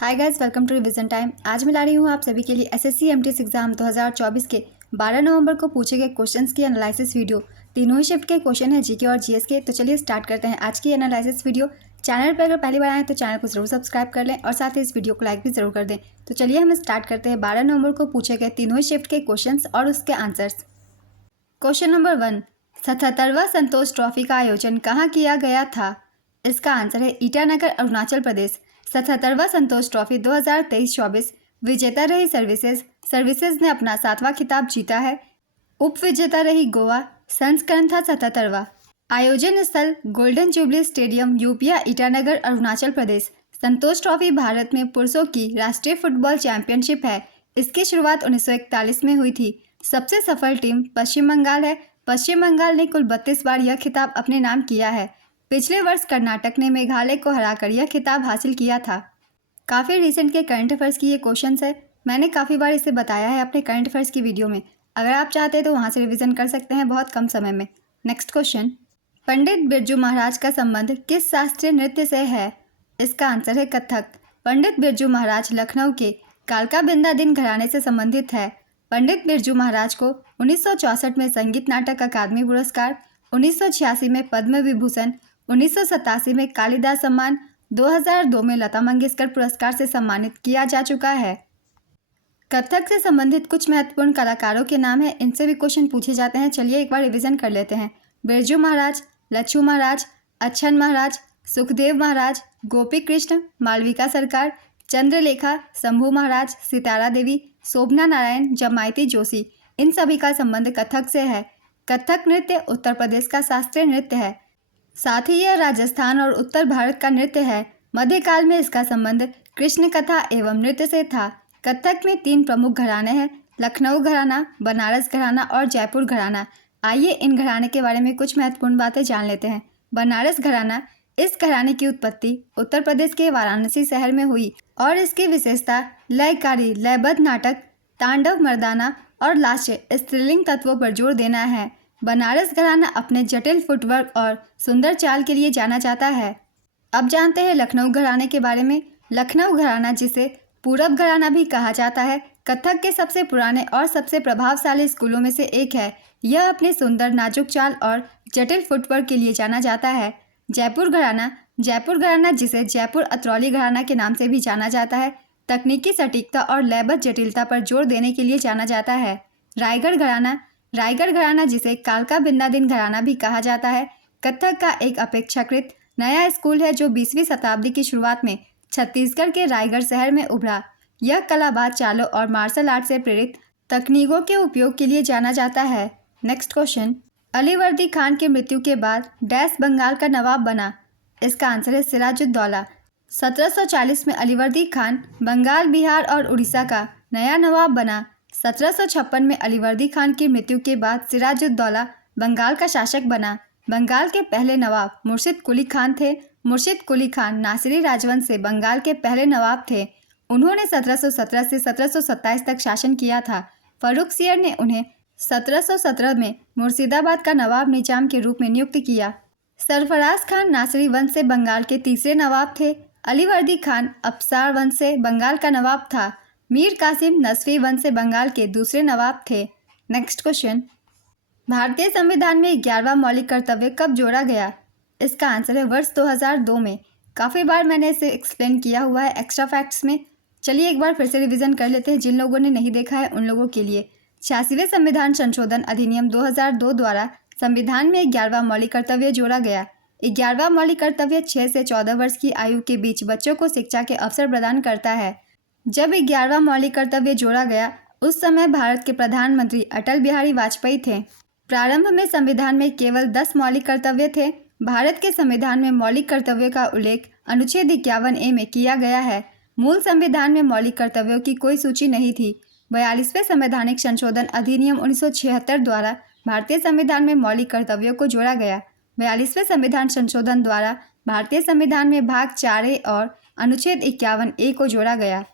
Hi guys, welcome to revision time. आज मैं ला रही हूँ आप सभी के लिए एसएससी एमटीएस एग्जाम 2024 के 12 नवंबर को पूछे गए क्वेश्चंस की एनालिसिस वीडियो। तीनों ही शिफ्ट के क्वेश्चन है, जीके और जीएस के। तो चलिए स्टार्ट करते हैं आज की एनालिसिस वीडियो। चैनल पर अगर पहली बार आए तो चैनल को जरूर सब्सक्राइब कर लें और साथ ही इस वीडियो को लाइक भी जरूर कर दें। तो चलिए हम स्टार्ट करते हैं 12 नवंबर को पूछे गए तीनों ही शिफ्ट के क्वेश्चन और उसके आंसर्स। क्वेश्चन नंबर 1, 77वां संतोष ट्रॉफी का आयोजन कहाँ किया गया था? इसका आंसर है ईटानगर, अरुणाचल प्रदेश। 77वां संतोष ट्रॉफी 2023-24 विजेता रही सर्विसेज ने अपना 7वां खिताब जीता है। उप विजेता रही गोवा। संस्करण था 77वां। आयोजन स्थल गोल्डन जुबली स्टेडियम, यूपिया, ईटानगर, अरुणाचल प्रदेश। संतोष ट्रॉफी भारत में पुरुषों की राष्ट्रीय फुटबॉल चैंपियनशिप है। इसकी शुरुआत 1941 में हुई थी। सबसे सफल टीम पश्चिम बंगाल है। पश्चिम बंगाल ने कुल 32 बार यह खिताब अपने नाम किया है। पिछले वर्ष कर्नाटक ने मेघालय को हराकर यह खिताब हासिल किया था। काफ़ी रिसेंट के करंट अफेयर्स की ये क्वेश्चन है। मैंने काफ़ी बार इसे बताया है अपने करंट अफेयर्स की वीडियो में। अगर आप चाहते हैं तो वहाँ से रिवीजन कर सकते हैं बहुत कम समय में। नेक्स्ट क्वेश्चन, पंडित बिरजू महाराज का संबंध किस शास्त्रीय नृत्य से है? इसका आंसर है कथक। पंडित बिरजू महाराज लखनऊ के कालका बिंदादिन घराने से संबंधित है। पंडित बिरजू महाराज को 1964 में संगीत नाटक अकादमी पुरस्कार, 1986 में पद्म विभूषण, 1987 में कालिदास सम्मान, 2002 में लता मंगेशकर पुरस्कार से सम्मानित किया जा चुका है। कथक से संबंधित कुछ महत्वपूर्ण कलाकारों के नाम हैं। इनसे भी क्वेश्चन पूछे जाते हैं। चलिए एक बार रिवीजन कर लेते हैं। बिरजू महाराज, लच्छू महाराज, अच्छन महाराज, सुखदेव महाराज, गोपी कृष्ण, मालविका सरकार, चंद्रलेखा, शंभू महाराज, सितारा देवी, शोभना नारायण, जमायती जोशी, इन सभी का संबंध कथक से है। कथक नृत्य उत्तर प्रदेश का शास्त्रीय नृत्य है। साथ ही यह राजस्थान और उत्तर भारत का नृत्य है। मध्यकाल में इसका संबंध कृष्ण कथा एवं नृत्य से था। कथक में 3 प्रमुख घराने हैं, लखनऊ घराना, बनारस घराना और जयपुर घराना। आइए इन घराने के बारे में कुछ महत्वपूर्ण बातें जान लेते हैं। बनारस घराना, इस घराने की उत्पत्ति उत्तर प्रदेश के वाराणसी शहर में हुई और इसकी विशेषता लयकारी, लयबद्ध नाटक, तांडव मर्दाना और लास्य स्त्रीलिंग तत्वों पर जोर देना है। बनारस घराना अपने जटिल फुटवर्क और सुंदर चाल के लिए जाना जाता है। अब जानते हैं लखनऊ घराने के बारे में। लखनऊ घराना, जिसे पूरब घराना भी कहा जाता है, कथक के सबसे पुराने और सबसे प्रभावशाली स्कूलों में से एक है। यह अपने सुंदर नाजुक चाल और जटिल फुटवर्क के लिए जाना जाता है। जयपुर घराना, जयपुर घराना जिसे जयपुर अतरौली घराना के नाम से भी जाना जाता है, तकनीकी सटीकता और लयबद्ध जटिलता पर जोर देने के लिए जाना जाता है। रायगढ़ घराना, रायगढ़ घराना जिसे कालका बिंदादिन घराना भी कहा जाता है, कथक का एक अपेक्षाकृत नया स्कूल है जो 20वीं शताब्दी की शुरुआत में छत्तीसगढ़ के रायगढ़ शहर में उभरा। यह कलाबाज चालों और मार्शल आर्ट से प्रेरित तकनीकों के उपयोग के लिए जाना जाता है। नेक्स्ट क्वेश्चन, अलीवर्दी खान की मृत्यु के बाद डैश बंगाल का नवाब बना? इसका आंसर है सिराजुद्दौला। 1740 में अलीवर्दी खान बंगाल, बिहार और उड़ीसा का नया नवाब बना। 1756 में अलीवर्दी खान की मृत्यु के बाद सिराजुद्दौला बंगाल का शासक बना। बंगाल के पहले नवाब मुर्शिद कुली खान थे। मुर्शिद कुली खान नासिरी राजवंश से बंगाल के पहले नवाब थे। उन्होंने 1717 से 1727 तक शासन किया था। फर्रुखसियर ने उन्हें 1717 में मुर्शिदाबाद का नवाब निजाम के रूप में नियुक्त किया। सरफराज खान नासिरी वंश से बंगाल के तीसरे नवाब थे। अलीवर्दी खान अफसार वंश से बंगाल का नवाब था। मीर कासिम नस्वी वंश से बंगाल के दूसरे नवाब थे। नेक्स्ट क्वेश्चन, भारतीय संविधान में 11वां मौलिक कर्तव्य कब जोड़ा गया? इसका आंसर है वर्ष 2002 में। काफ़ी बार मैंने इसे एक्सप्लेन किया हुआ है एक्स्ट्रा फैक्ट्स में। चलिए एक बार फिर से रिवीजन कर लेते हैं जिन लोगों ने नहीं देखा है उन लोगों के लिए। 86वें संविधान संशोधन अधिनियम 2002 द्वारा संविधान में 11वां मौलिक कर्तव्य जोड़ा गया। 11वां मौलिक कर्तव्य 6 से 14 वर्ष की आयु के बीच बच्चों को शिक्षा के अवसर प्रदान करता है। जब 11वां मौलिक कर्तव्य जोड़ा गया उस समय भारत के प्रधानमंत्री अटल बिहारी वाजपेयी थे। प्रारंभ में संविधान में केवल 10 मौलिक कर्तव्य थे। भारत के संविधान में मौलिक कर्तव्यों का उल्लेख अनुच्छेद 51A में किया गया है। मूल संविधान में मौलिक कर्तव्यों की कोई सूची नहीं थी। 42वें संवैधानिक संशोधन अधिनियम 1976 द्वारा भारतीय संविधान में मौलिक कर्तव्यों को जोड़ा गया। 42वें संविधान संशोधन द्वारा भारतीय संविधान में भाग 4A और अनुच्छेद 51A को जोड़ा गया।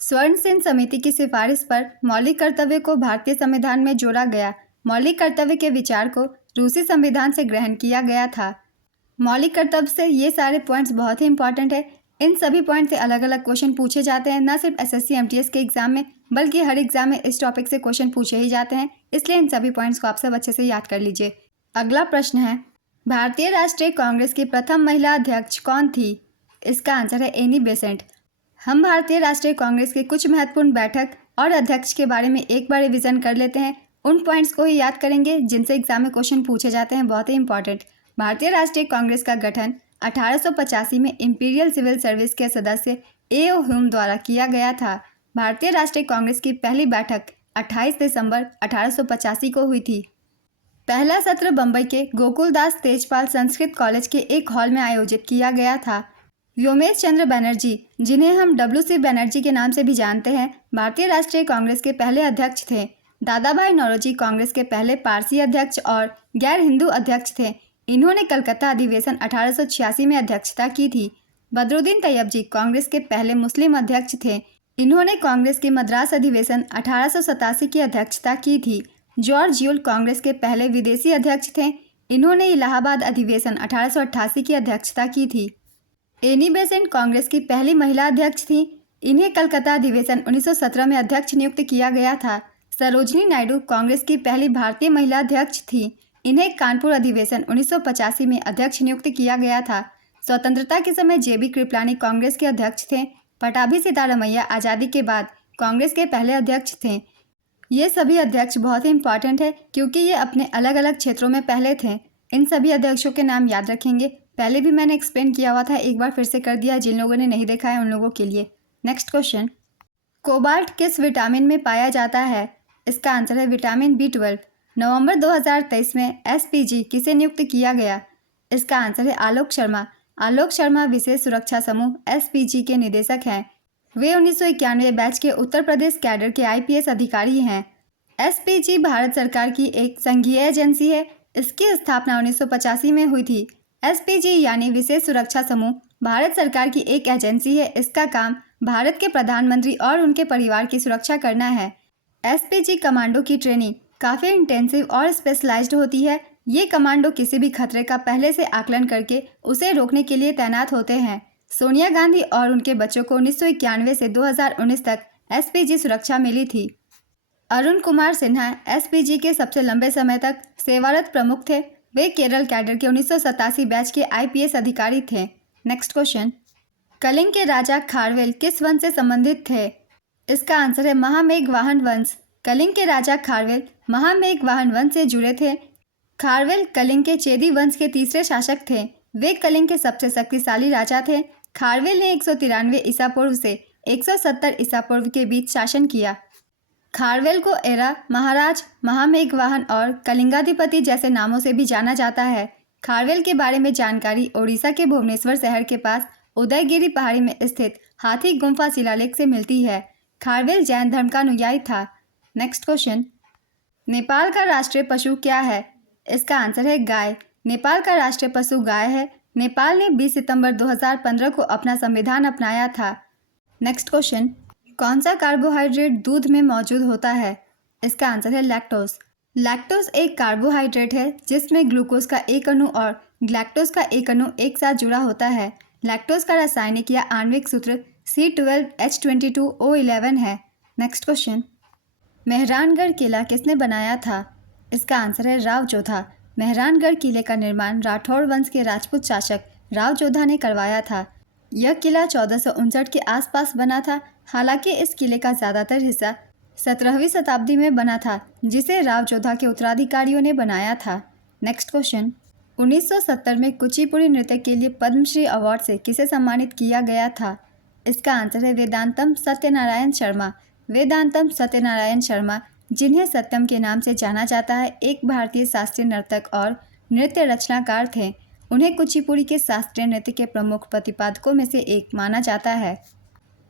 स्वर्ण सेन समिति की सिफारिश पर मौलिक कर्तव्य को भारतीय संविधान में जोड़ा गया। मौलिक कर्तव्य के विचार को रूसी संविधान से ग्रहण किया गया था। मौलिक कर्तव्य से ये सारे पॉइंट्स बहुत ही इंपॉर्टेंट है। इन सभी पॉइंट से अलग अलग क्वेश्चन पूछे जाते हैं। न सिर्फ एसएससी एमटीएस के एग्जाम में बल्कि हर एग्जाम में इस टॉपिक से क्वेश्चन पूछे ही जाते हैं, इसलिए इन सभी पॉइंट्स को आप सब अच्छे से याद कर लीजिए। अगला प्रश्न है, भारतीय राष्ट्रीय कांग्रेस की प्रथम महिला अध्यक्ष कौन थी? इसका आंसर है एनी बेसेंट। हम भारतीय राष्ट्रीय कांग्रेस के कुछ महत्वपूर्ण बैठक और अध्यक्ष के बारे में एक बार रिवीजन कर लेते हैं। उन पॉइंट्स को ही याद करेंगे जिनसे एग्जाम में क्वेश्चन पूछे जाते हैं, बहुत ही इंपॉर्टेंट। भारतीय राष्ट्रीय कांग्रेस का गठन 1885 में इंपीरियल सिविल सर्विस के सदस्य ए.ओ. ह्यूम द्वारा किया गया था। भारतीय राष्ट्रीय कांग्रेस की पहली बैठक 28 दिसंबर 1885 को हुई थी। पहला सत्र बम्बई के गोकुलदास तेजपाल संस्कृत कॉलेज के एक हॉल में आयोजित किया गया था। व्योमेश चंद्र बनर्जी, जिन्हें हम WC बनर्जी के नाम से भी जानते हैं, भारतीय राष्ट्रीय कांग्रेस के पहले अध्यक्ष थे। दादा भाई नौरोजी कांग्रेस के पहले पारसी अध्यक्ष और गैर हिंदू अध्यक्ष थे। इन्होंने कलकत्ता अधिवेशन 1886 में अध्यक्षता की थी। बदरुद्दीन तैयबजी कांग्रेस के पहले मुस्लिम अध्यक्ष थे। इन्होंने कांग्रेस के मद्रास अधिवेशन 1887 की अध्यक्षता की थी। जॉर्ज यूल कांग्रेस के पहले विदेशी अध्यक्ष थे। इन्होंने इलाहाबाद अधिवेशन 1888 की अध्यक्षता की थी। एनी बेसेंट कांग्रेस की पहली महिला अध्यक्ष थी। इन्हें कलकत्ता अधिवेशन 1917 में अध्यक्ष नियुक्त किया गया था। सरोजनी नायडू कांग्रेस की पहली भारतीय महिला अध्यक्ष थी। इन्हें कानपुर अधिवेशन 1985 में अध्यक्ष नियुक्त किया गया था। स्वतंत्रता के समय JB कृपलानी कांग्रेस के अध्यक्ष थे। पटाभी सीतारमैया आज़ादी के बाद कांग्रेस के पहले अध्यक्ष थे। ये सभी अध्यक्ष बहुत ही इंपॉर्टेंट है क्योंकि ये अपने अलग अलग क्षेत्रों में पहले थे। इन सभी अध्यक्षों के नाम याद रखेंगे। पहले भी मैंने एक्सप्लेन किया हुआ था, एक बार फिर से कर दिया, जिन लोगों ने नहीं देखा है उन लोगों के लिए। नेक्स्ट क्वेश्चन, कोबाल्ट किस विटामिन में पाया जाता है? इसका आंसर है विटामिन B12। नवंबर 2023 में SPG किसे नियुक्त किया गया? इसका आंसर है आलोक शर्मा। आलोक शर्मा विशेष सुरक्षा समूह SPG के निदेशक हैं। वे 1991 बैच के उत्तर प्रदेश कैडर के IPS अधिकारी हैं। SPG भारत सरकार की एक संघीय एजेंसी है। इसकी स्थापना 1985 में हुई थी। SPG यानी विशेष सुरक्षा समूह भारत सरकार की एक एजेंसी है। इसका काम भारत के प्रधानमंत्री और उनके परिवार की सुरक्षा करना है। SPG कमांडो की ट्रेनिंग काफ़ी इंटेंसिव और स्पेशलाइज्ड होती है। ये कमांडो किसी भी खतरे का पहले से आकलन करके उसे रोकने के लिए तैनात होते हैं। सोनिया गांधी और उनके बच्चों को 1991 से 2019 तक SPG सुरक्षा मिली थी। अरुण कुमार सिन्हा SPG के सबसे लंबे समय तक सेवारत प्रमुख थे। वे केरल कैडर के 1987 बैच के IPS अधिकारी थे। नेक्स्ट क्वेश्चन, कलिंग के राजा खारवेल किस वंश से संबंधित थे? इसका आंसर है महामेघवाहन वंश। कलिंग के राजा खारवेल महामेघवाहन वंश से जुड़े थे। खारवेल कलिंग के चेदी वंश के तीसरे शासक थे। वे कलिंग के सबसे शक्तिशाली राजा थे। खारवेल ने 193 ईसा पूर्व से 170 ईसा पूर्व के बीच शासन किया। खारवेल को एरा, महाराज, महामेघवाहन और कलिंगाधिपति जैसे नामों से भी जाना जाता है। खारवेल के बारे में जानकारी ओडिशा के भुवनेश्वर शहर के पास उदयगिरी पहाड़ी में स्थित हाथी गुम्फा शिलालेख से मिलती है। खारवेल जैन धर्म का अनुयायी था। नेक्स्ट क्वेश्चन, नेपाल का राष्ट्रीय पशु क्या है? इसका आंसर है गाय। नेपाल का राष्ट्रीय पशु गाय है। नेपाल ने 20 सितंबर 2015 को अपना संविधान अपनाया था। नेक्स्ट क्वेश्चन, कौन सा कार्बोहाइड्रेट दूध में मौजूद होता है? इसका आंसर है लैक्टोज। लैक्टोज एक कार्बोहाइड्रेट है जिसमें ग्लूकोज का एक अणु और लैक्टोज का एक अणु एक साथ जुड़ा होता है। लैक्टोज का रासायनिक या आणविक सूत्र C12H22O11 है। नेक्स्ट क्वेश्चन, मेहरानगढ़ किला किसने बनाया था? इसका आंसर है राव जोधा। मेहरानगढ़ किले का निर्माण राठौड़ वंश के राजपूत शासक राव जोधा ने करवाया था। यह किला 1459 के आसपास बना था। हालांकि इस किले का ज़्यादातर हिस्सा 17वीं शताब्दी में बना था, जिसे राव जोधा के उत्तराधिकारियों ने बनाया था। नेक्स्ट क्वेश्चन, 1970 में कुचिपुड़ी नृत्य के लिए पद्मश्री अवार्ड से किसे सम्मानित किया गया था? इसका आंसर है वेदांतम सत्यनारायण शर्मा। वेदांतम सत्यनारायण शर्मा, जिन्हें सत्यम के नाम से जाना जाता है, एक भारतीय शास्त्रीय नर्तक और नृत्य रचनाकार थे। उन्हें कुचिपुड़ी के शास्त्रीय नृत्य के प्रमुख प्रतिपादकों में से एक माना जाता है।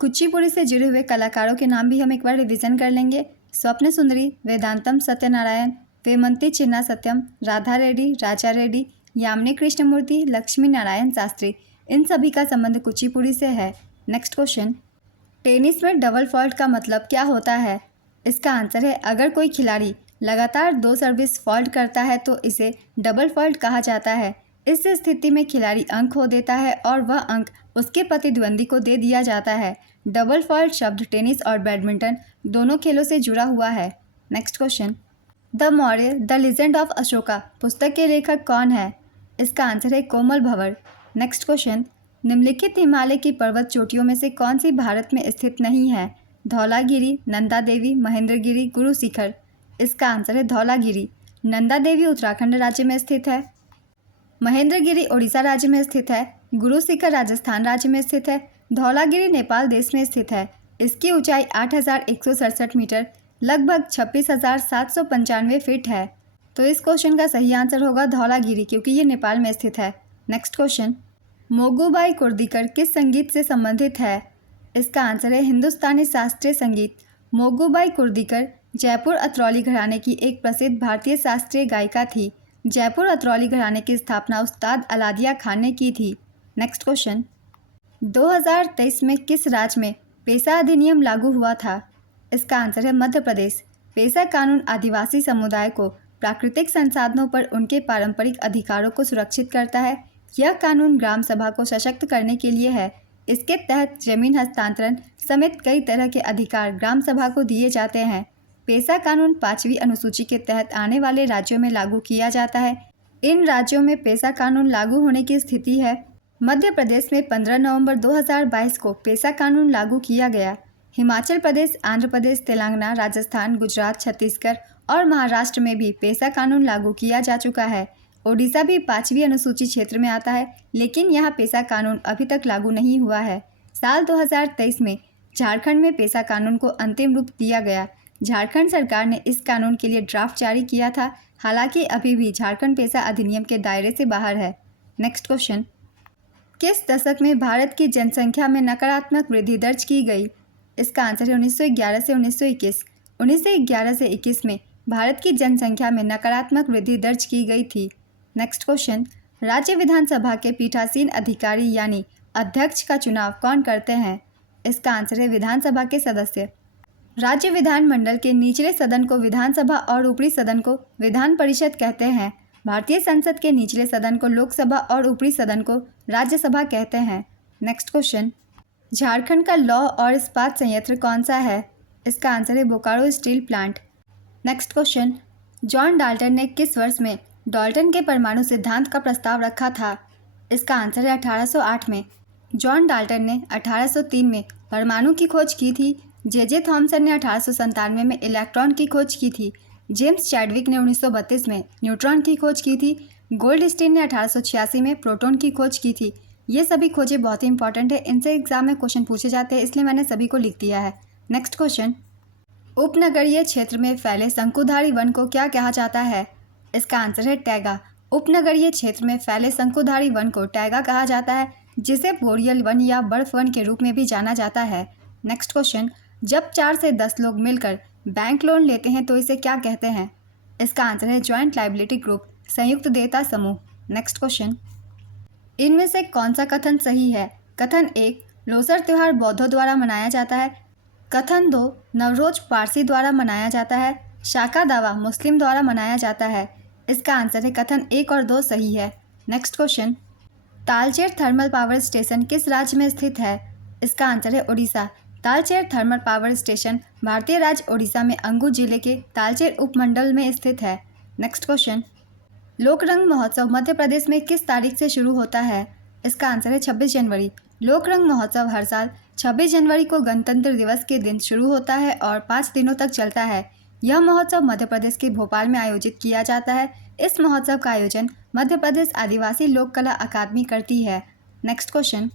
कुचिपुड़ी से जुड़े हुए कलाकारों के नाम भी हम एक बार रिवीजन कर लेंगे। स्वप्न सुंदरी, वेदांतम सत्यनारायण, वेमंती चिन्ना सत्यम, राधा रेड्डी, राजा रेड्डी, यामिनी कृष्णमूर्ति, लक्ष्मी नारायण शास्त्री, इन सभी का संबंध कुचिपुड़ी से है। नेक्स्ट क्वेश्चन, टेनिस में डबल फॉल्ट का मतलब क्या होता है? इसका आंसर है अगर कोई खिलाड़ी लगातार 2 सर्विस फॉल्ट करता है तो इसे डबल फॉल्ट कहा जाता है। इस स्थिति में खिलाड़ी अंक खो देता है और वह अंक उसके प्रतिद्वंदी को दे दिया जाता है। डबल फॉल्ट शब्द टेनिस और बैडमिंटन दोनों खेलों से जुड़ा हुआ है। Next question, the Maurya the legend of Ashoka पुस्तक के लेखक कौन है? इसका आंसर है कोमल भंवर। नेक्स्ट क्वेश्चन, निम्नलिखित हिमालय की पर्वत चोटियों में से कौन सी भारत में स्थित नहीं है? धौलागिरी, नंदा देवी, महेंद्रगिरी, गुरु शिखर। इसका आंसर है धौलागिरी। नंदा देवी उत्तराखंड राज्य में स्थित है, महेंद्रगिरी ओडिशा राज्य में स्थित है, गुरु शिखर राजस्थान राज्य में स्थित है, धौलागिरी नेपाल देश में स्थित है। इसकी ऊंचाई 8,167 मीटर लगभग 26,795 फीट है। तो इस क्वेश्चन का सही आंसर होगा धौलागिरी, क्योंकि ये नेपाल में स्थित है। नेक्स्ट क्वेश्चन, मोगूबाई कुर्दिकर किस संगीत से संबंधित है? इसका आंसर है हिंदुस्तानी शास्त्रीय संगीत। मोगूबाई कुर्दिकर जयपुर अतरौली घराने की एक प्रसिद्ध भारतीय शास्त्रीय गायिका थी। जयपुर अतरौली घराने की स्थापना उस्ताद अलादिया खान ने की थी। नेक्स्ट क्वेश्चन, 2023 में किस राज्य में पेशा अधिनियम लागू हुआ था? इसका आंसर है मध्य प्रदेश। पेशा कानून आदिवासी समुदाय को प्राकृतिक संसाधनों पर उनके पारंपरिक अधिकारों को सुरक्षित करता है। यह कानून ग्राम सभा को सशक्त करने के लिए है। इसके तहत जमीन हस्तांतरण समेत कई तरह के अधिकार ग्राम सभा को दिए जाते हैं। पेशा कानून 5वीं अनुसूची के तहत आने वाले राज्यों में लागू किया जाता है। इन राज्यों में पेशा कानून लागू होने की स्थिति है। मध्य प्रदेश में 15 नवंबर 2022 को पेशा कानून लागू किया गया। हिमाचल प्रदेश, आंध्र प्रदेश, तेलंगाना, राजस्थान, गुजरात, छत्तीसगढ़ और महाराष्ट्र में भी पेशा कानून लागू किया जा चुका है। ओडिशा भी 5वीं अनुसूची क्षेत्र में आता है, लेकिन यहाँ पेशा कानून अभी तक लागू नहीं हुआ है। साल 2023 में झारखंड में पेशा कानून को अंतिम रूप दिया गया। झारखंड सरकार ने इस कानून के लिए ड्राफ्ट जारी किया था। हालांकि अभी भी झारखंड पेशा अधिनियम के दायरे से बाहर है। नेक्स्ट क्वेश्चन, किस दशक में भारत की जनसंख्या में नकारात्मक वृद्धि दर्ज की गई? इसका आंसर है 1911 से 1921। 1911 से 21 में भारत की जनसंख्या में नकारात्मक वृद्धि दर्ज की गई थी। नेक्स्ट क्वेश्चन, राज्य विधानसभा के पीठासीन अधिकारी यानी अध्यक्ष का चुनाव कौन करते हैं? इसका आंसर है विधानसभा के सदस्य। राज्य विधानमंडल के निचले सदन को विधानसभा और ऊपरी सदन को विधान परिषद कहते हैं। भारतीय संसद के निचले सदन को लोकसभा और ऊपरी सदन को राज्यसभा कहते हैं। नेक्स्ट क्वेश्चन, झारखंड का लौह और इस्पात संयंत्र कौन सा है? इसका आंसर है Bokaro steel plant. Next question, John Dalton ने किस वर्ष में डाल्टन के परमाणु सिद्धांत का प्रस्ताव रखा था? इसका आंसर है 1808 में। जॉन डाल्टन ने 1803 में परमाणु की खोज की थी। जे थॉमसन ने 1897 में इलेक्ट्रॉन की खोज की थी। जेम्स चैडविक ने 1932 में न्यूट्रॉन की खोज की थी। गोल्डस्टीन ने 1886 में प्रोटॉन की खोज की थी। ये सभी खोजें बहुत ही इंपॉर्टेंट है, इनसे एग्जाम में क्वेश्चन पूछे जाते हैं, इसलिए मैंने सभी को लिख दिया है। नेक्स्ट क्वेश्चन, उपनगरीय क्षेत्र में फैले शंकुधारी वन को क्या कहा जाता है? इसका आंसर है टैगा। उपनगरीय क्षेत्र में फैले शंकुधारी वन को टैगा कहा जाता है, जिसे बोरियल वन या बर्फ वन के रूप में भी जाना जाता है। नेक्स्ट क्वेश्चन, जब 4 से 10 लोग मिलकर बैंक लोन लेते हैं तो इसे क्या कहते हैं? इसका आंसर है जॉइंट लायबिलिटी ग्रुप, संयुक्त देयता समूह। नेक्स्ट क्वेश्चन, इनमें से कौन सा कथन सही है? कथन 1, लोसर त्यौहार बौद्धों द्वारा मनाया जाता है। कथन 2, नवरोज पारसी द्वारा मनाया जाता है। शाका दावा मुस्लिम द्वारा मनाया जाता है। इसका आंसर है कथन 1 और 2 सही है। Next question, Talcher thermal power station किस राज्य में स्थित है? इसका आंसर है Odisha. Talcher thermal power station भारतीय राज्य ओडिशा में अंगूर जिले के तालचेर उपमंडल में स्थित है। नेक्स्ट क्वेश्चन, लोकरंग महोत्सव मध्य प्रदेश में किस तारीख से शुरू होता है? इसका आंसर है 26 जनवरी। लोकरंग महोत्सव हर साल 26 जनवरी को गणतंत्र दिवस के दिन शुरू होता है और 5 दिनों तक चलता है। यह महोत्सव मध्य प्रदेश के भोपाल में आयोजित किया जाता है। इस महोत्सव का आयोजन मध्य प्रदेश आदिवासी लोक कला अकादमी करती है। नेक्स्ट क्वेश्चन,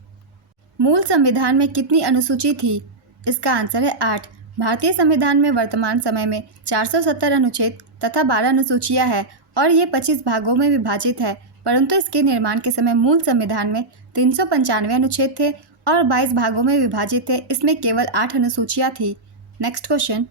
मूल संविधान में कितनी अनुसूची थी? इसका आंसर है 8। भारतीय संविधान में वर्तमान समय में 470 अनुच्छेद तथा 12 अनुसूचियां हैं और ये 25 भागों में विभाजित है, परंतु इसके निर्माण के समय मूल संविधान में 395 अनुच्छेद थे और 22 भागों में विभाजित थे। इसमें केवल 8 अनुसूचियां थी। नेक्स्ट क्वेश्चन,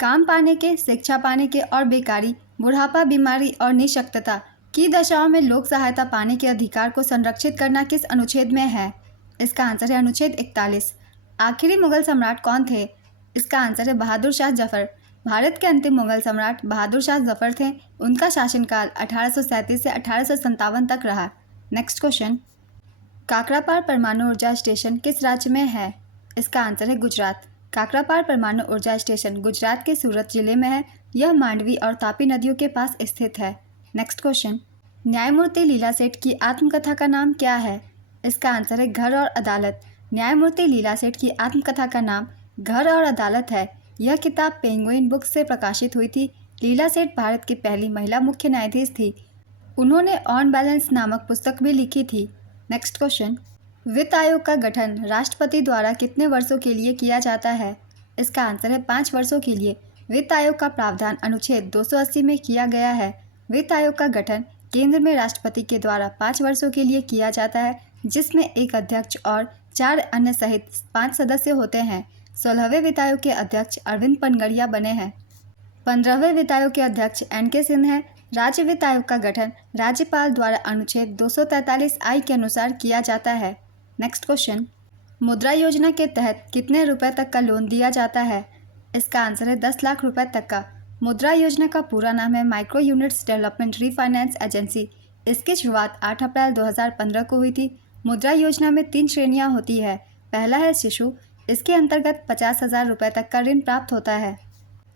काम पाने के, शिक्षा पाने के और बेकारी, बुढ़ापा, बीमारी और निःशक्तता की दशाओं में लोक सहायता पाने के अधिकार को संरक्षित करना किस अनुच्छेद में है? इसका आंसर है अनुच्छेद 41। आखिरी मुगल सम्राट कौन थे? इसका आंसर है बहादुर शाह जफर। भारत के अंतिम मुगल सम्राट बहादुर शाह जफर थे। उनका शासनकाल 1837 से 1857 तक रहा। नेक्स्ट क्वेश्चन, काकरापार परमाणु ऊर्जा स्टेशन किस राज्य में है? इसका आंसर है गुजरात। काकरापार परमाणु ऊर्जा स्टेशन गुजरात के सूरत जिले में है। यह मांडवी और तापी नदियों के पास स्थित है। नेक्स्ट क्वेश्चन, न्यायमूर्ति लीला सेठ की आत्मकथा का नाम क्या है? इसका आंसर है घर और अदालत। न्यायमूर्ति लीला सेठ की आत्मकथा का नाम घर और अदालत है। यह किताब पेंगुइन बुक्स से प्रकाशित हुई थी। लीला सेठ भारत की पहली महिला मुख्य न्यायाधीश थी। उन्होंने ऑन बैलेंस नामक पुस्तक भी लिखी थी। नेक्स्ट क्वेश्चन, वित्त आयोग का गठन राष्ट्रपति द्वारा कितने वर्षों के लिए किया जाता है? इसका आंसर है 5 वर्षों के लिए। वित्त आयोग का प्रावधान अनुच्छेद 280 में किया गया है। वित्त आयोग का गठन केंद्र में राष्ट्रपति के द्वारा 5 वर्षों के लिए किया जाता है, जिसमें एक अध्यक्ष और 4 अन्य सहित 5 सदस्य होते हैं। 16वें वित्त आयोग के अध्यक्ष अरविंद पनगड़िया बने हैं। 15वें वित्त आयोग के अध्यक्ष NK सिंह हैं। राज्य वित्त आयोग का गठन राज्यपाल द्वारा अनुच्छेद 243I के अनुसार किया जाता है। नेक्स्ट क्वेश्चन, मुद्रा योजना के तहत कितने रुपए तक का लोन दिया जाता है? इसका आंसर है 10 लाख रुपए तक का। मुद्रा योजना का पूरा नाम है micro units development refinance agency. इसकी शुरुआत 8 अप्रैल 2015 को हुई थी। मुद्रा योजना में 3 श्रेणियां होती है। पहला है शिशु, इसके अंतर्गत 50,000 रुपये तक का ऋण प्राप्त होता है।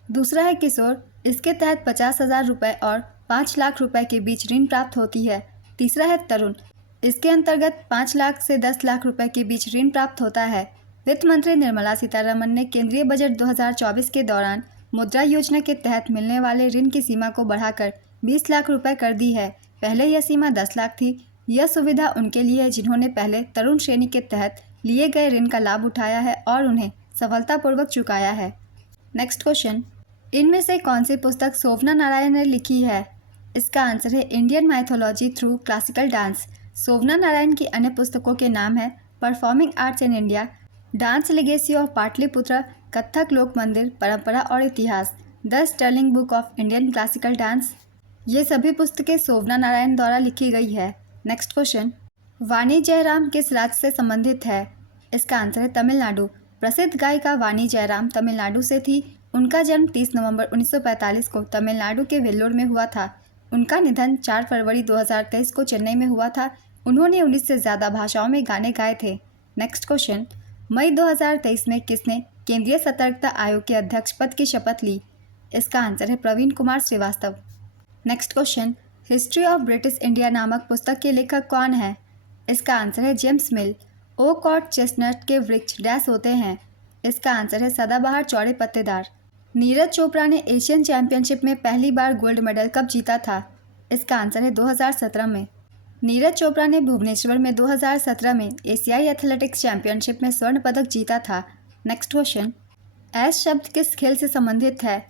दूसरा है किशोर, इसके तहत 50,000 रुपये और 5 लाख रुपए के बीच ऋण प्राप्त होती है। तीसरा है तरुण, इसके अंतर्गत 5 लाख से 10 लाख रुपए के बीच ऋण प्राप्त होता है। वित्त मंत्री निर्मला सीतारमण ने केंद्रीय बजट 2024 के दौरान मुद्रा योजना के तहत मिलने वाले ऋण की सीमा को बढ़ाकर 20 लाख रुपए कर दी है। पहले यह सीमा 10 लाख थी। यह सुविधा उनके लिए है जिन्होंने पहले तरुण श्रेणी के तहत लिए गए ऋण का लाभ उठाया है और उन्हें सफलतापूर्वक चुकाया है। नेक्स्ट क्वेश्चन, इनमें से कौन सी पुस्तक शोभना नारायण ने लिखी है? इसका आंसर है Indian mythology through classical dance. Shobhana Narayan की अन्य पुस्तकों के नाम है performing arts in India, dance legacy of Pataliputra, Kathak लोक मंदिर, परंपरा और इतिहास, the sterling book of Indian classical dance. ये सभी पुस्तकें शोभना नारायण द्वारा लिखी गई है। नेक्स्ट क्वेश्चन, वाणी जयराम किस राज्य से संबंधित है? इसका आंसर है तमिलनाडु। प्रसिद्ध गायिका वाणी जयराम तमिलनाडु से थी। उनका जन्म 30 नवंबर 1945 को तमिलनाडु के वेल्लोर में हुआ था। उनका निधन 4 फरवरी 2023 को चेन्नई में हुआ था। उन्होंने 19 से ज़्यादा भाषाओं में गाने गाए थे। नेक्स्ट क्वेश्चन, मई 2023 में किसने केंद्रीय सतर्कता आयोग के अध्यक्ष पद की शपथ ली? इसका आंसर है Praveen Kumar Shrivastava. Next question, history of British India नामक पुस्तक के लेखक कौन है? इसका आंसर है जेम्स मिल। ओक और चेस्टनट के वृक्ष डैश होते हैं। इसका आंसर है सदाबहार चौड़े पत्तेदार। नीरज चोपड़ा ने एशियन चैंपियनशिप में पहली बार गोल्ड मेडल कब जीता था? इसका आंसर है 2017 में। नीरज चोपड़ा ने भुवनेश्वर में 2017 में एशियाई एथलेटिक्स चैंपियनशिप में स्वर्ण पदक जीता था। नेक्स्ट क्वेश्चन, ऐश शब्द किस खेल से संबंधित है?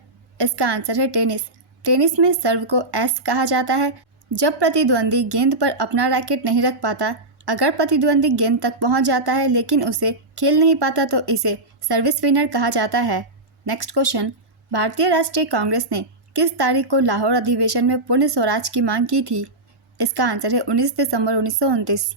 इसका आंसर है टेनिस। टेनिस में सर्व को ऐश कहा जाता है जब प्रतिद्वंदी गेंद पर अपना रैकेट नहीं रख पाता। अगर प्रतिद्वंदी गेंद तक पहुंच जाता है लेकिन उसे खेल नहीं पाता तो इसे सर्विस विनर कहा जाता है। नेक्स्ट क्वेश्चन, भारतीय राष्ट्रीय कांग्रेस ने किस तारीख को लाहौर अधिवेशन में पूर्ण स्वराज की मांग की थी? इसका आंसर है 19 दिसंबर 1929।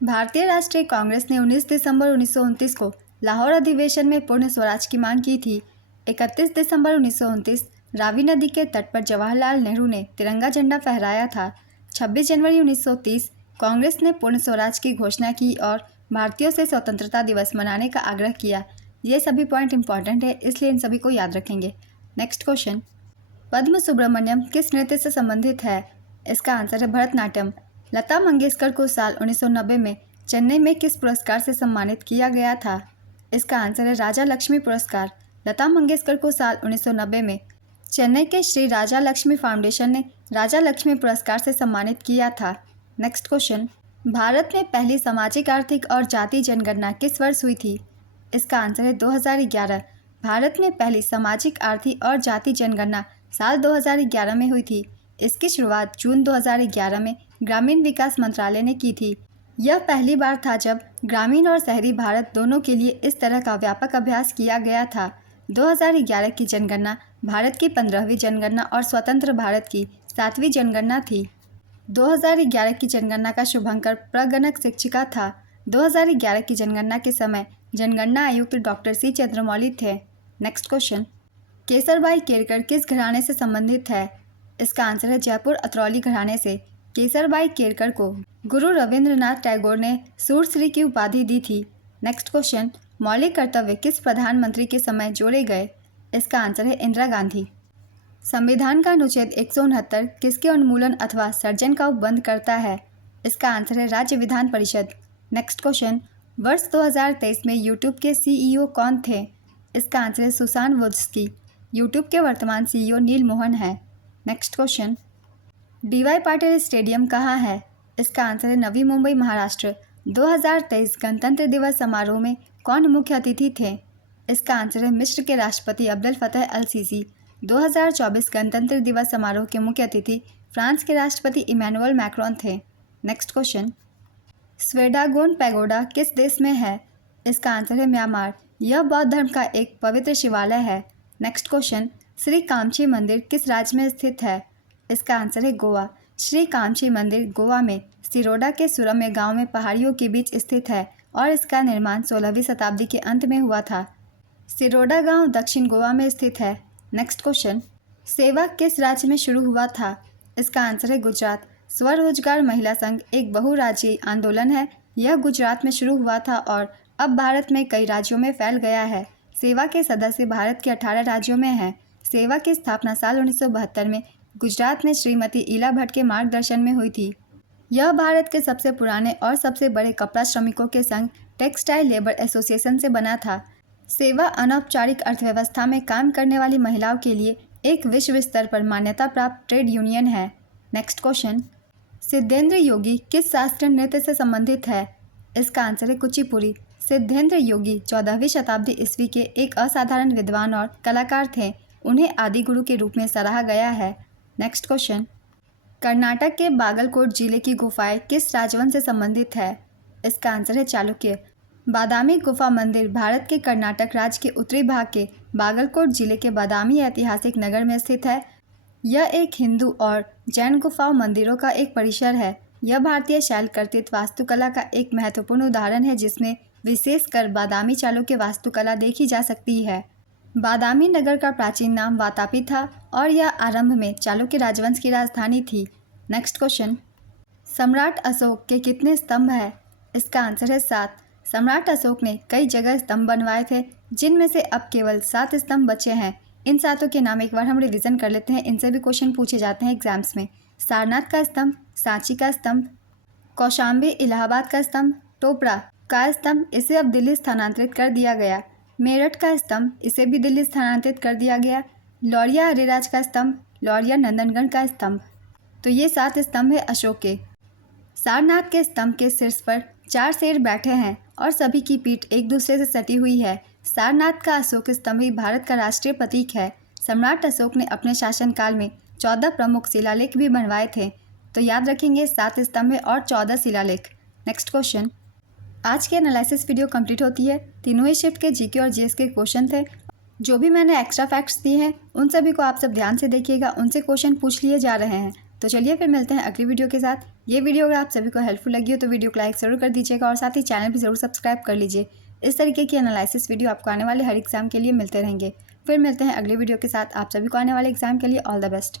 भारतीय राष्ट्रीय कांग्रेस ने 19 दिसंबर 1929 को लाहौर अधिवेशन में पूर्ण स्वराज की मांग की थी। 31 दिसंबर 1929 रावी नदी के तट पर जवाहरलाल नेहरू ने तिरंगा झंडा फहराया था। 26 जनवरी 1930 कांग्रेस ने पूर्ण स्वराज की घोषणा की और भारतीयों से स्वतंत्रता दिवस मनाने का आग्रह किया। ये सभी पॉइंट इंपॉर्टेंट है, इसलिए इन सभी को याद रखेंगे। नेक्स्ट क्वेश्चन, पद्म सुब्रमण्यम किस नृत्य से संबंधित है? इसका आंसर है भरतनाट्यम। लता मंगेशकर को साल 1990 में चेन्नई में किस पुरस्कार से सम्मानित किया गया था? इसका आंसर है राजा लक्ष्मी पुरस्कार। लता मंगेशकर को साल 1990 में चेन्नई के श्री राजा लक्ष्मी फाउंडेशन ने राजा लक्ष्मी पुरस्कार से सम्मानित किया था। नेक्स्ट क्वेश्चन, भारत में पहली सामाजिक आर्थिक और जाति जनगणना किस वर्ष हुई थी? इसका आंसर है 2011। भारत में पहली सामाजिक आर्थिक और जाति जनगणना साल 2011 में हुई थी। इसकी शुरुआत जून 2011 में ग्रामीण विकास मंत्रालय ने की थी। यह पहली बार था जब ग्रामीण और शहरी भारत दोनों के लिए इस तरह का व्यापक अभ्यास किया गया था। 2011 की जनगणना भारत की 15वीं जनगणना और स्वतंत्र भारत की 7वीं जनगणना थी। 2011 की जनगणना का शुभांकर प्रगणक शिक्षिका था। 2011 की जनगणना के समय जनगणना आयुक्त डॉक्टर सी चंद्रमौली थे। नेक्स्ट क्वेश्चन, केसरबाई केरकर किस घराने से संबंधित है? इसका आंसर है जयपुर अतरौली घराने से। केसरबाई केरकर को गुरु रविंद्रनाथ टैगोर ने सूरश्री की उपाधि दी थी। नेक्स्ट क्वेश्चन, मौलिक कर्तव्य किस प्रधानमंत्री के समय जोड़े गए? इसका आंसर है इंदिरा गांधी। संविधान का अनुच्छेद 169 किसके उन्मूलन अथवा सर्जन का उपबंध करता है? इसका आंसर है राज्य विधान परिषद। नेक्स्ट क्वेश्चन, वर्ष 2023 में यूट्यूब के सीईओ कौन थे? इसका आंसर है सुसान वोज्स्की। यूट्यूब के वर्तमान सीईओ नील मोहन है। Next question, DY Patil stadium कहाँ है? इसका आंसर है नवी मुंबई, महाराष्ट्र। 2023 गणतंत्र दिवस समारोह में कौन मुख्य अतिथि थे? इसका आंसर है मिस्र के राष्ट्रपति अब्देल फतेह अल सीसी। 2024 गणतंत्र दिवस समारोह के मुख्य अतिथि फ्रांस के राष्ट्रपति इमैनुअल मैक्रोन थे। नेक्स्ट क्वेश्चन, स्वेडागोन पैगोडा किस देश में है? इसका आंसर है म्यांमार। यह बौद्ध धर्म का एक पवित्र शिवालय है। नेक्स्ट क्वेश्चन, श्री कामची मंदिर किस राज्य में स्थित है? इसका आंसर है गोवा। श्री कामची मंदिर गोवा में सिरोडा के सुरम्य गांव में पहाड़ियों के बीच स्थित है और इसका निर्माण 16वीं शताब्दी के अंत में हुआ था। सिरोडा गांव दक्षिण गोवा में स्थित है। नेक्स्ट क्वेश्चन, सेवा किस राज्य में शुरू हुआ था? इसका आंसर है गुजरात। स्वरोजगार महिला संघ एक बहुराज्यीय आंदोलन है। यह गुजरात में शुरू हुआ था और अब भारत में कई राज्यों में फैल गया है। सेवा के सदस्य भारत के 18 राज्यों में हैं। सेवा की स्थापना साल 1972 में गुजरात में श्रीमती इला भट्ट के मार्गदर्शन में हुई थी। यह भारत के सबसे पुराने और सबसे बड़े कपड़ा श्रमिकों के संघ टेक्सटाइल लेबर एसोसिएशन से बना था। सेवा अनौपचारिक अर्थव्यवस्था में काम करने वाली महिलाओं के लिए एक विश्व स्तर पर मान्यता प्राप्त ट्रेड यूनियन है। नेक्स्ट क्वेश्चन, सिद्धेंद्र योगी किस शास्त्रीय नृत्य से संबंधित है? इसका आंसर है कुचिपुड़ी। सिद्धेंद्र योगी 14वीं शताब्दी ईस्वी के एक असाधारण विद्वान और कलाकार थे। उन्हें आदि गुरु के रूप में सराहा गया है। नेक्स्ट क्वेश्चन, कर्नाटक के बागलकोट जिले की गुफाएं किस राजवंश से संबंधित है? इसका आंसर है चालुक्य। बादामी गुफा मंदिर भारत के कर्नाटक राज्य के उत्तरी भाग के बागलकोट जिले के बादामी ऐतिहासिक नगर में स्थित है। यह एक हिंदू और जैन गुफा मंदिरों का एक परिसर है। यह भारतीय शैल कर्तित वास्तुकला का एक महत्वपूर्ण उदाहरण है जिसमें विशेषकर बादामी चालुक्य वास्तुकला देखी जा सकती है। बादामी नगर का प्राचीन नाम वातापी था और यह आरंभ में चालुक्य राजवंश की राजधानी थी। नेक्स्ट क्वेश्चन, सम्राट अशोक के कितने स्तंभ हैं? इसका आंसर है 7। सम्राट अशोक ने कई जगह स्तंभ बनवाए थे जिनमें से अब केवल 7 स्तंभ बचे हैं। इन 7 के नाम एक बार हम रिवीजन कर लेते हैं। इनसे भी क्वेश्चन पूछे जाते हैं एग्जाम्स में। सारनाथ का स्तंभ, सांची का स्तंभ, कौशाम्बी इलाहाबाद का स्तंभ, टोपरा का स्तंभ, इसे अब दिल्ली स्थानांतरित कर दिया गया। मेरठ का स्तंभ, इसे भी दिल्ली स्थानांतरित कर दिया गया। लौरिया अरेराज का स्तंभ, लौरिया नंदनगढ़ का स्तंभ। तो ये 7 स्तंभ है अशोक के। सारनाथ के स्तंभ के शीर्ष पर 4 शेर बैठे हैं और सभी की पीठ एक दूसरे से सटी हुई है। सारनाथ का अशोक स्तंभ ही भारत का राष्ट्रीय प्रतीक है। सम्राट अशोक ने अपने शासनकाल में 14 प्रमुख शिलालेख भी बनवाए थे। तो याद रखेंगे 7 स्तंभ और 14 शिलालेख। नेक्स्ट क्वेश्चन, आज की एनालिसिस वीडियो कंप्लीट होती है। तीनों ही शिफ्ट के जीके और जीएस के क्वेश्चन थे। जो भी मैंने एक्स्ट्रा फैक्ट्स दिए हैं उन सभी को आप सब ध्यान से देखिएगा, उनसे क्वेश्चन पूछ लिए जा रहे हैं। तो चलिए फिर मिलते हैं अगली वीडियो के साथ। ये वीडियो अगर आप सभी को हेल्पफुल लगी हो तो वीडियो को लाइक ज़रूर कर दीजिएगा और साथ ही चैनल भी ज़रूर सब्सक्राइब कर लीजिए। इस तरीके की एनालिसिस वीडियो आपको आने वाले हर एग्जाम के लिए मिलते रहेंगे। फिर मिलते हैं अगली वीडियो के साथ। आप सभी को आने वाले एग्जाम के लिए ऑल द बेस्ट।